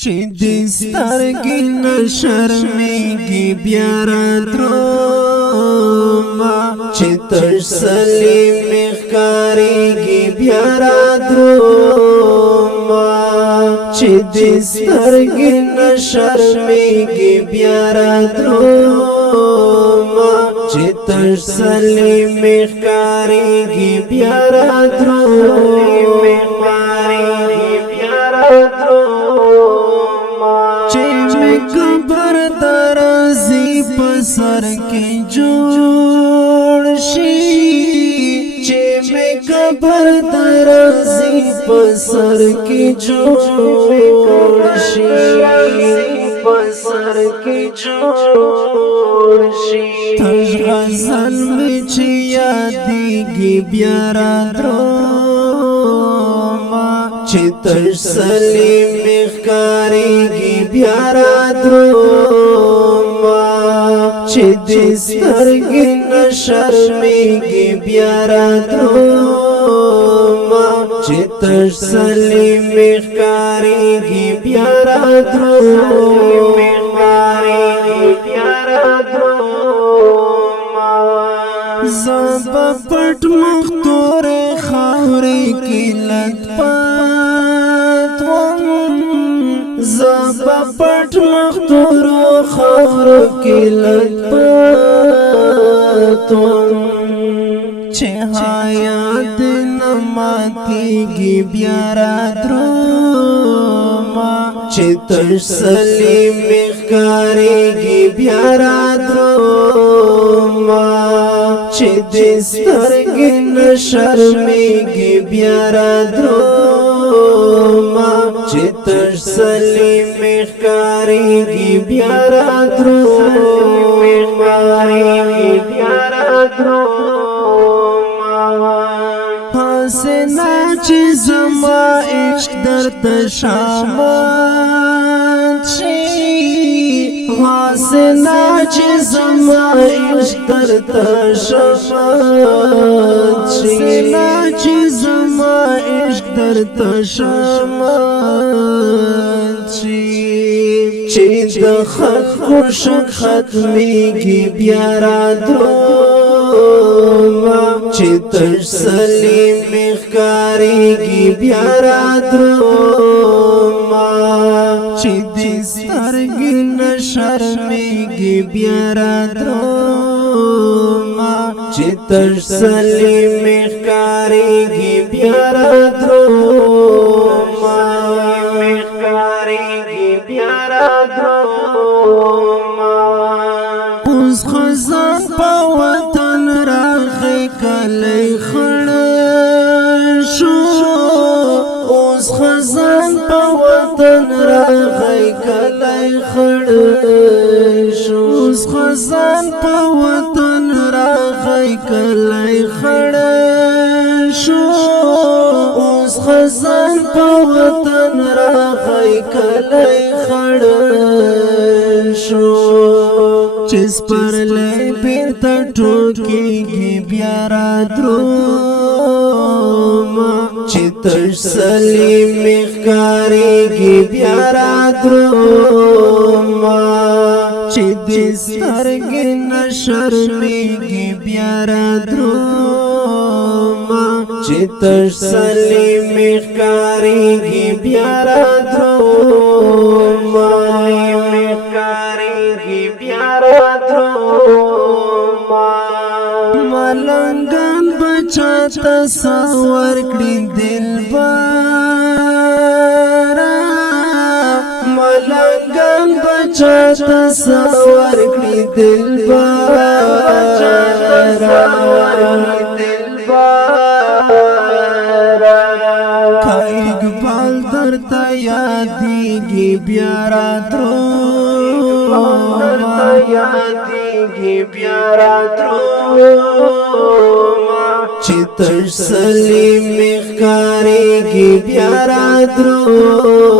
چې دې سترګې نه شرمېږي بیا رادرومه چې تسلي مې ښکارېږي بیا رادرومه چې دې سترګې نه شرمېږي بیا رادرومه چې تسلي مې ښکارېږي بیا رادرومه سر کې جوړ شي چې مې قبر درازي په سر کې جوړ شي په سر کې جوړ شي تش غزل مې چې یادېږي بیا رادرومه چې تسلي مې ښکارېږي بیا رادرومه چې دې سترګې نه شرمېږي بیا رادرومه چې تسلي مې ښکارېږي بیا رادرومه زه به پټ مخ تورې خاورې کې لت پات وم زه به پټ مخ تورو خاورو کې لت پات وم چې حیات نه ماتېږي بیا رادرومه چې تسلي مې ښکارېږي بیا رادرومه چې دې سترګې نه شرمېږي بیا رادرومه چې تسلي مې ښکارېږي بیا رادرومه حسنا چې زما عشق درته شامت شي حسنا چې زما عشق درته شامت شي حسنا چې زما عشق درته شامت شي چې د خلقو شک ختمېږي بیا رادرومه چې تسلي مې ښکارېږي بیا رادرومه چې دې سترګې نه شرمېږي بیا رادرومه چې تسلي مې ښکارېږي بیا رادرومه اوس خزان په وطن راغی کلی خړ شو اوس خزان په وطن راغی کلی خړ شو اوس خزان په وطن راغی کلی خړ شو اوس خزان په وطن راغی کلی خړ شو چې سپرلی بیرته ټوکېږي بیا رادرومه چې تسلي مې ښکارېږي بیا رادرومه چې دې سترګې نه شرمېږي بیا رادرومه چې تسلي مې ښکارېږي بیا رادرومه ملنګان بچا تصور کړي دلبره ملنګان بچا تصور کړي دلبره اقبال درته یادېږي بیا رادرومه چې تسلي مې ښکارېږي بیا رادرومه